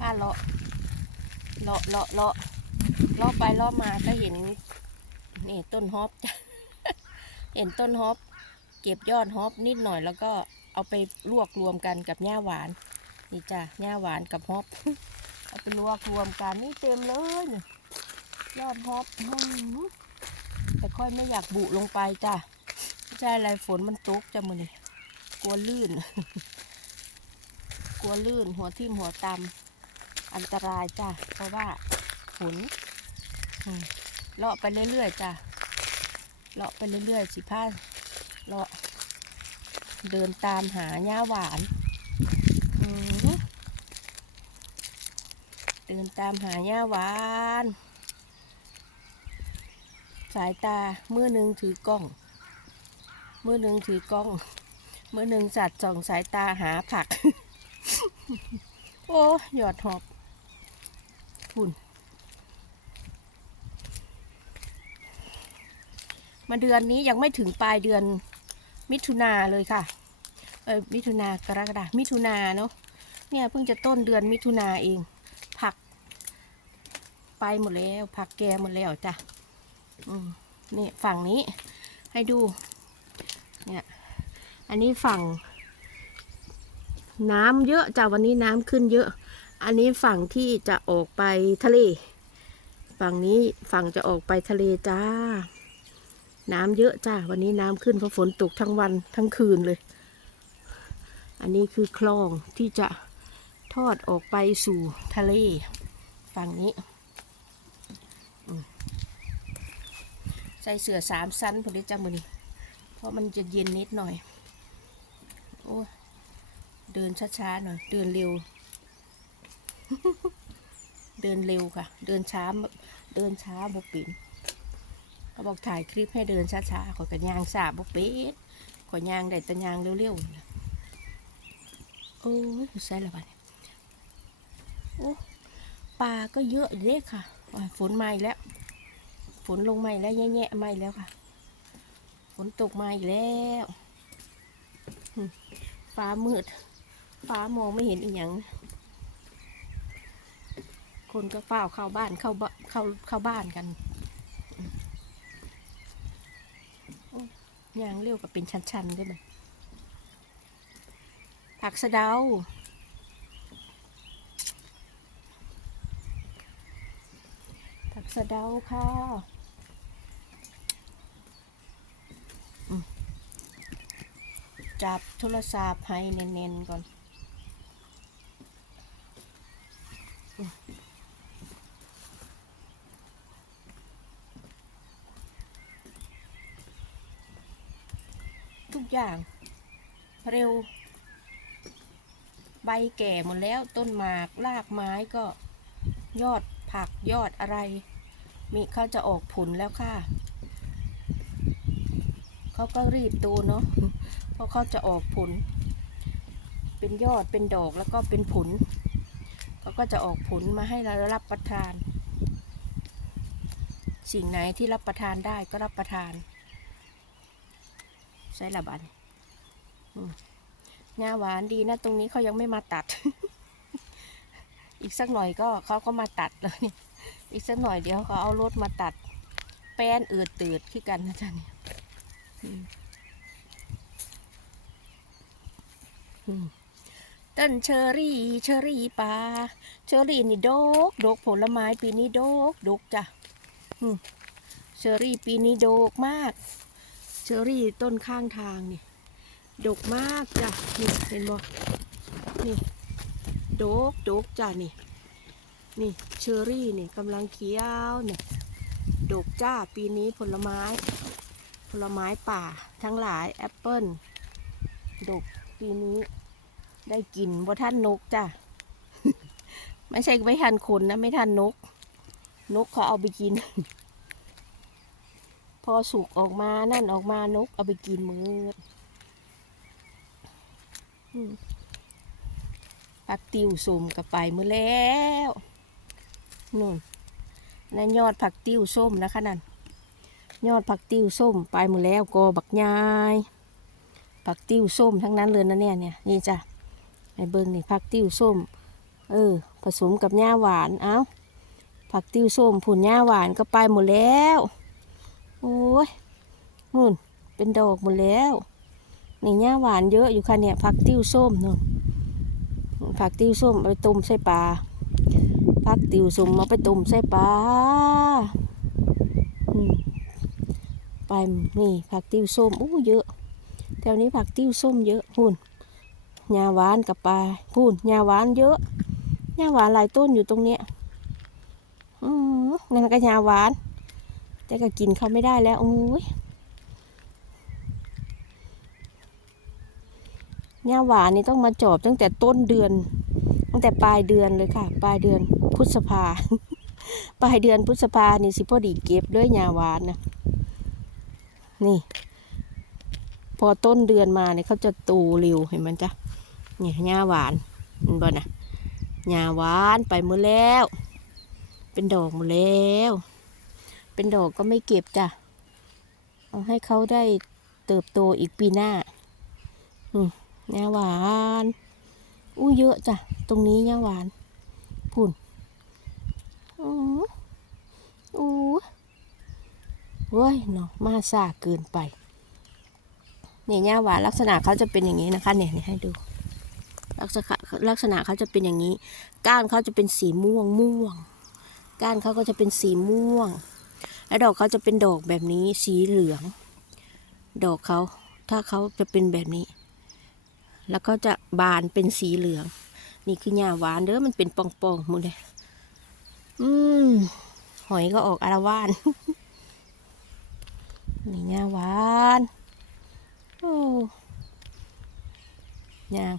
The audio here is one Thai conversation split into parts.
ป้าเลาะ เลาะเลาะเลาะเลาะไปเลาะมาก็เห็นนี่ต้นฮอปเห็นต้นฮอปเก็บยอดฮอปนิดหน่อยแล้วก็เอาไปลวกรวมกันกับหญ้าหวาน นี่จ้ะหญ้าหวานกับฮอปเอาไปลวกรวมกันนี่เต็มเลยยอดฮอปแต่ค่อยไม่อยากบุลงไปจ้ะไม่ใช่อะไรฝนมันตกจ้ะมือนี่กลัวลื่น กลัวลื่นหัวทิ่มหัวตำ อันตรายจ้ะเพราะว่าฝนเลาะไปเรื่อยๆจ้ะเลาะไปเรื่อยๆสิผ้าเลาะเดินตามหาหญ้าหวานเดินตามหาหญ้าหวาน สายตามือหนึ่งถือกล้อง มือหนึ่งถือกล้อง มือหนึ่งสัดส่องสายตาหาผัก โอ้หยอดหอบฝุ่น มาเดือนนี้ยังไม่ถึงปลายเดือนมิถุนาเลยค่ะ เออมิถุนากรกฎามิถุนาเนาะ เนี่ยเพิ่งจะต้นเดือนมิถุนาเอง ผัก ไปหมดแล้ว ผักแกหมดแล้วจ้ะ อืมนี่ฝั่งนี้ให้ดู เนี่ย อันนี้ฝั่ง น้ำเยอะจ้ะวันนี้น้ำขึ้นเยอะ อันนี้ฝั่งที่จะออกไปทะเล ฝั่งนี้ฝั่งจะออกไปทะเลจ้า น้ำเยอะจ้าวันนี้น้ำขึ้นเพราะฝนตกทั้งวันทั้งคืนเลย อันนี้คือคลองที่จะทอดออกไปสู่ทะเลฝั่งนี้ ใส่เสื้อสามชั้นผมได้จำมือนี่เพราะมันจะเย็นนิดหน่อย โอ้เดินช้าๆหน่อยเดินเร็ว เดินเร็วค่ะ เดินช้าเดินช้าบกปิ่น เขาบอกถ่ายคลิปให้เดินช้าๆขอยกันยางสาบบกเป็ดขอยยางได้แต่ยางเร็วๆโอ้ยใส่ละบัดเนี่ยโอ้ปลาก็เยอะเด้ค่ะอะฝนมาอีกแล้ว ฝนลงมาอีกแล้วแย่ๆมาอีกแล้วค่ะ ฝนตกมาอีกแล้วฟ้ามืดฟ้ามองไม่เห็นอีกอย่างคนก็เฝ้าเข้าบ้านเข้าบ้านเข้าเข้าบ้านกันโอ้ ยยางเร็วกับเป็นชั้นๆด้วยมันผักสะเดา ผักสะเดาค่ะจับโทรศัพท์ให้เน้นๆก่อน อืมทุกอย่าง เร็ว ใบแก่หมดแล้วต้นหมากรากไม้ก็ยอดผักยอดอะไร มีเขาจะออกผลแล้วค่ะ เขาก็รีบโตเนาะเพราะเขาจะออกผล เป็นยอดเป็นดอกแล้วก็เป็นผลเขาก็จะออกผลมาให้เรารับประทาน สิ่งไหนที่รับประทานได้ก็รับประทาน ใช่ละบันอืมงาหวานดีนะ ตรงนี้เขายังไม่มาตัด อีกสักหน่อยก็เขาก็มาตัดเลยอีกสักหน่อยเดี๋ยวเขาเอารถมาตัด แป้นอืดตืดขี้กันนะจ๊ะเนี่ยต้นเชอรี่เชอรี่ป่าเชอรี่นี่ดกดกผลไม้ปีนี้ดกดกจ้ะเชอรี่ปีนี้ดกมาก เชอรี่ต้นข้างทางนี่ดกมากจ้ะนี่เห็นบ่นี่ดกดกจ้ะนี่ นี่เชอรี่นี่กำลังเขียวเนี่ยดกจ้าปีนี้ผลไม้ ผลไม้ป่าทั้งหลายแอปเปิ้ลดกปีนี้ได้กินบ่ท่านนกจ้ะไม่ใช่ไม่ทันคนนะไม่ทันนก นกเขาเอาไปกิน อสุกออกมานั่นออกมานกเอาไปกินมืออืมปักติวสมกับไปมือแล้วนู่นนั่นยอดผักติ้วส้มนะคะนั่นยอดผักติ้วส้มไปมือแล้วก็บักยายผักติ้วส้มทั้งนั้นเลยนะเนี่ยเนี่ยนี่จ้ะไอ้เบิ้งนี่ผักติ้วส้ม เออ ผสมกับหญ้าหวานเอ้าผักติ้วส้มผุนหญ้าหวานก็ไปหมดแล้ว โอ้ยนู่นเป็นดอกหมดแล้วนี่หญ้าหวานเยอะอยู่ค่ะเนี่ยผักติ้วส้มนู่นผักติ้วส้มเอาไปต้มใส่ปลาผักติ้วส้มเอาไปต้มใส่ปลาไปนี่ผักติ้วส้มอู้เยอะแถวนี้ผักติ้วส้มเยอะพูนหญ้าหวานกับปลาพูนหญ้าหวานเยอะหญ้าหวานหลายต้นอยู่ตรงเนี้ยอืมนั่นก็หญ้าหวาน แต่ก็กินเขาไม่ได้แล้วโอ้ยหญ้าหวานนี่ต้องมาจอบตั้งแต่ต้นเดือน ตั้งแต่ปลายเดือนเลยค่ะ ปลายเดือนพฤษภา ปลายเดือนพฤษภานี่สิพอดีเก็บด้วยหญ้าหวานนะนี่ พอต้นเดือนมาเนี่ยเขาจะตูร็วเห็นมันจ้ะเนี่ยหญ้าหวานเห็นบ่นะหญ้าหวานไปหมดแล้ว เป็นดอกหมดแล้ว เป็นดอกก็ไม่เก็บจ้ะ เอาให้เขาได้เติบโตอีกปีหน้าอืมหญ้าหวาน อู้เยอะจ้ะ ตรงนี้หญ้าหวานพุ่นอู้อู้เว้ยเนาะมาซาเกินไปเนี่ยหญ้าหวานลักษณะเขาจะเป็นอย่างนี้นะคะเนี่ยเนี่ยให้ดูลักษณะลักษณะเขาจะเป็นอย่างนี้ ก้านเขาจะเป็นสีม่วงม่วง ก้านเขาก็จะเป็นสีม่วง และดอกเขาจะเป็นดอกแบบนี้สีเหลือง ดอกเขาถ้าเขาจะเป็นแบบนี้ แล้วก็จะบานเป็นสีเหลือง นี่คือหญ้าหวานเด้อมันเป็นปองๆหมดเลยอืมหอยก็ออกอารวานนี่หญ้าหวานโอ้ยาง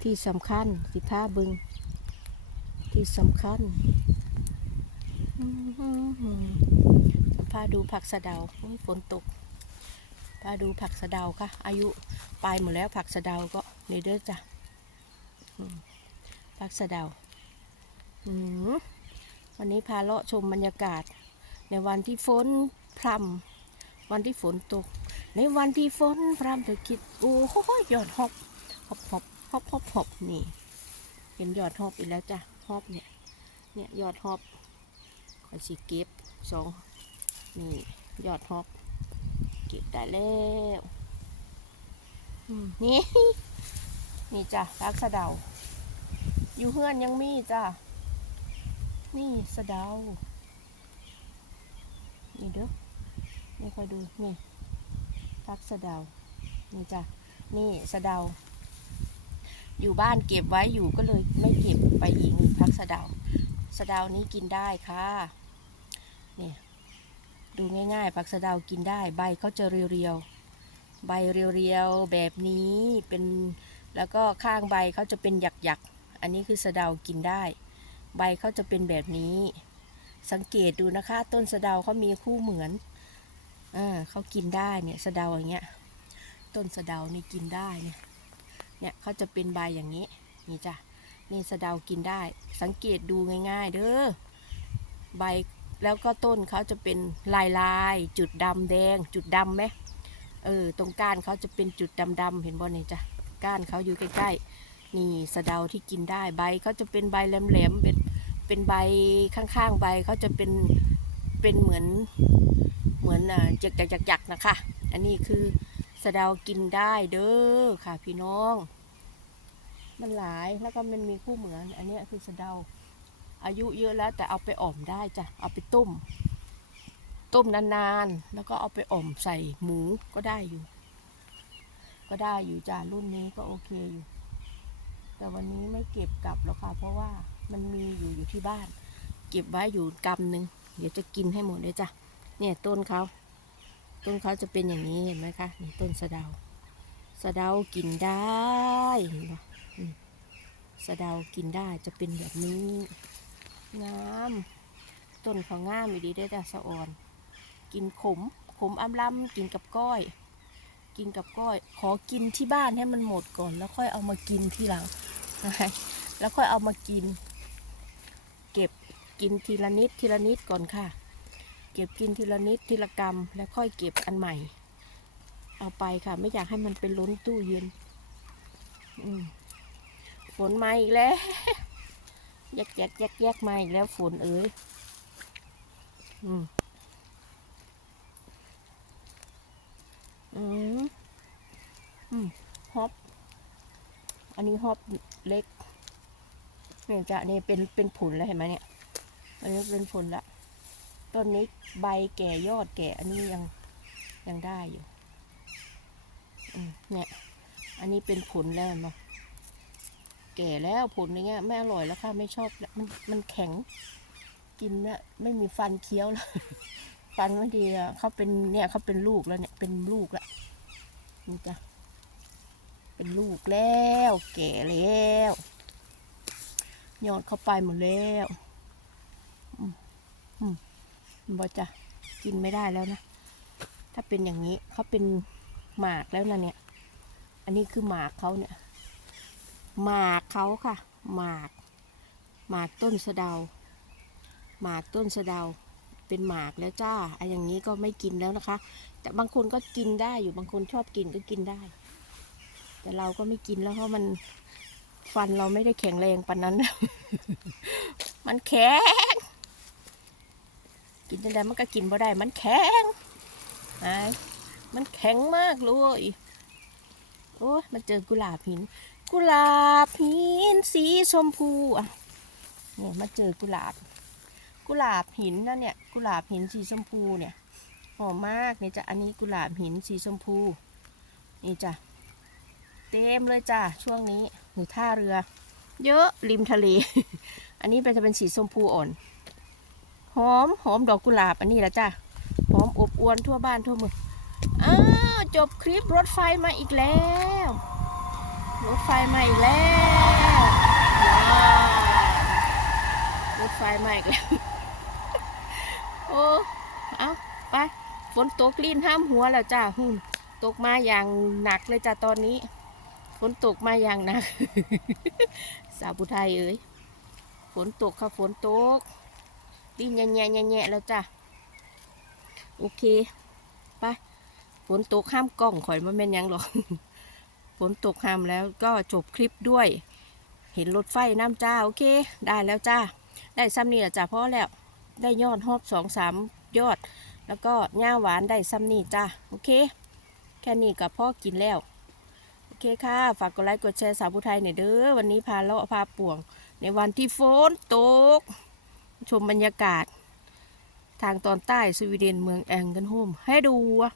ที่สำคัญสิผ้าบึง ที่สำคัญ พาดูผักสะเดาฝนตก พาดูผักสะเดาค่ะ อายุปลายหมดแล้วผักสะเดาก็เนี่เด้อจ้ะผักสะเดาอืมวันนี้พาเลาะชมบรรยากาศ ในวันที่ฝนพรำวันที่ฝนตก ในวันที่ฝนพรำเธอคิด โอ้โหยอดฮอบฮอบฮอบฮอบฮอบฮอบนี่ เห็นยอดฮอบอีกแล้วจ้ะฮอบเนี่ย เนี่ยยอดฮอบ ขอสีเก็บสองนี่ยอดฮอบเก็บได้แล้วนี่ นี่จ้ะรักสะเดา อยู่เฮือนยังมีจ้ะ นี่สะเดา นี่เด้อนี่คอยดู นี่พักสะเดา นี่จ้ะ นี่สะเดา อยู่บ้านเก็บไว้อยู่ก็เลยไม่เก็บไปอีกนี่พักสะเดา สะเดานี้กินได้ค่ะ นี่ดูง่ายๆผักสะเดากินได้ ใบเขาจะเรียวๆ ใบเรียวๆ แบบนี้เป็นแล้วก็ข้างใบเขาจะเป็นหยักๆ อันนี้คือสะเดากินได้ ใบเขาจะเป็นแบบนี้ สังเกตดูนะคะ ต้นสะเดาเขามีคู่เหมือนอ่าเขากินได้เนี่ยสะเดาอย่างเงี้ยต้นสะเดานี่กินได้เนี่ยเนี่ยเขาจะเป็นใบอย่างนี้นี่จ้ะนี่สะเดากินได้ สังเกตดูง่าย ๆ เด้อใบ แล้วก็ต้นเขาจะเป็นลายลายจุดดำแดง จุดดำไหมเออตรงก้านเขาจะเป็นจุดดำๆเห็นบ่เนี่ยจ้ะก้านเขาอยู่ใกล้ๆนี่สะเดาที่กินได้ใบเขาจะเป็นใบแหลมๆเป็นเป็นใบข้างๆใบเขาจะเป็นเป็นเหมือนเหมือนอ่าจักจักจักนะคะ อันนี้คือสะเดากินได้เด้อค่ะพี่น้อง มันหลายแล้วก็มันมีคู่เหมือน อันนี้คือสะเดา อายุเยอะแล้วแต่เอาไปอ่อมได้จ้ะเอาไปต้ม ต้มนานๆ แล้วก็เอาไปอ่อมใส่หมูก็ได้อยู่ ก็ได้อยู่จ้ะรุ่นนี้ก็โอเคอยู่ แต่วันนี้ไม่เก็บกลับแล้วค่ะ เพราะว่ามันมีอยู่อยู่ที่บ้าน เก็บไว้อยู่กำหนึ่งเดี๋ยวจะกินให้หมดเลยจ้ะเนี่ยต้นเขาต้นเขาจะเป็นอย่างนี้เห็นไหมคะนี่ต้นสะเดาสะเดากินได้เห็นปะสะเดากินได้จะเป็นแบบนี้ งามต้นเขางามอยู่ดีได้แต่สะอ่อน กินขม ขมอำลำกินกับก้อย กินกับก้อย ขอกินที่บ้านให้มันหมดก่อน แล้วค่อยเอามากินทีหลังแล้วค่อยเอามากิน เก็บกินทีละนิดทีละนิดก่อนค่ะ เก็บกินทีละนิดทีละกรรมแล้วค่อยเก็บอันใหม่ เอาไปค่ะ ไม่อยากให้มันเป็นล้นตู้เย็นฝนมาอีกแล้ว แยกแยกแยกแยกมาอีกแล้วฝนเอ้ยอืมอืมอืมฮอปอันนี้ฮอปเล็กเนี่ยจะนี่เป็นเป็นผลแล้วเห็นไหมเนี่ย อันนี้เป็นผลละต้นนี้ใบแก่ยอดแก่อันนี้ยังยังได้อยู่อืมเนี่ย อันนี้เป็นผลแล้วเนไหม แก่แล้วผลอย่างเงี้ยไม่อร่อยแล้วค่ะไม่ชอบแล้วมันมันแข็งกินเนี่ยไม่มีฟันเคี้ยวแล้วฟันไมันดีอะเขาเป็นเนี่ยเขาเป็นลูกแล้วเนี่ยเป็นลูกแล้วนี่จ้ะเป็นลูกแล้ว แก่แล้วยอดเข้าไปหมดแล้วอืมอืมบอจะกินไม่ได้แล้วนะ ถ้าเป็นอย่างนี้เขาเป็นหมากแล้วนะเนี่ย อันนี้คือหมากเขาเนี่ย หมากเขาค่ะ หมาก หมากต้นสะเดา หมากต้นสะเดา เป็นหมากแล้วจ้าไอ้อย่างนี้ก็ไม่กินแล้วนะคะ แต่บางคนก็กินได้อยู่บางคนชอบกินก็กินได้ แต่เราก็ไม่กินแล้วเพราะมันฟันเราไม่ได้แข็งแรงปานนั้น มันแข็ง กินได้มันก็กินบ่ได้ มันแข็งไอ้มันแข็งมากเลย โอ้ยมันเจอกุหลาบหิน กุหลาบหินสีชมพูอะเนี่ยมาเจอกุหลาบ กุหลาบหินนั่นเนี่ยกุหลาบหินสีชมพูเนี่ยหอมมากเนี่ยจ้ะอันนี้กุหลาบหินสีชมพู นี่จ้ะเต็มเลยจ้ะช่วงนี้อยู่ท่าเรือ เยอะริมทะเล อันนี้เป็นจะเป็นสีชมพูอ่อนหอมหอมดอกกุหลาบอันนี้แหละจ้ะหอมอบอวนทั่วบ้านทั่วเมืองอ้าวจบคลิปรถไฟมาอีกแล้ว รถไฟมาอีกแล้วว้าวรถไฟมาอีกแล้ว โอ้ เอาไป ฝนตกลิ้นห้ามหัวแล้วจ้าหุ่น ตกมาอย่างหนักเลยจ้าตอนนี้ ฝนตกมาอย่างหนัก สาวผู้ไทยเอ้ย ฝนตกค่ะฝนตกลิ้นแง่ๆแง่ๆแล้วจ้าโอเค ไป ฝนตกห้ามกล้องข่อยมันเป็นยังหรอก ฝนตกห้ามแล้วก็จบคลิปด้วย เห็นรถไฟน้ำจ้า โอเค ได้แล้วจ้า ได้ซ้ำนี่แหละจ้าพราะแล้ว ได้ยอดฮอบสองสามยอด แล้วก็หญ้าหวานได้ซ้ำนี่จ้า โอเค แค่นี้กับพ่อกินแล้ว โอเคค่ะ ฝากกดไลค์กดแชร์สาวผู้ไทยหน่อยเด้อ วันนี้พาเลาะพาป่วง ในวันที่ฝนตก ชมบรรยากาศ ทางตอนใต้สวีเดนเมืองแองกันโฮมให้ดูอะ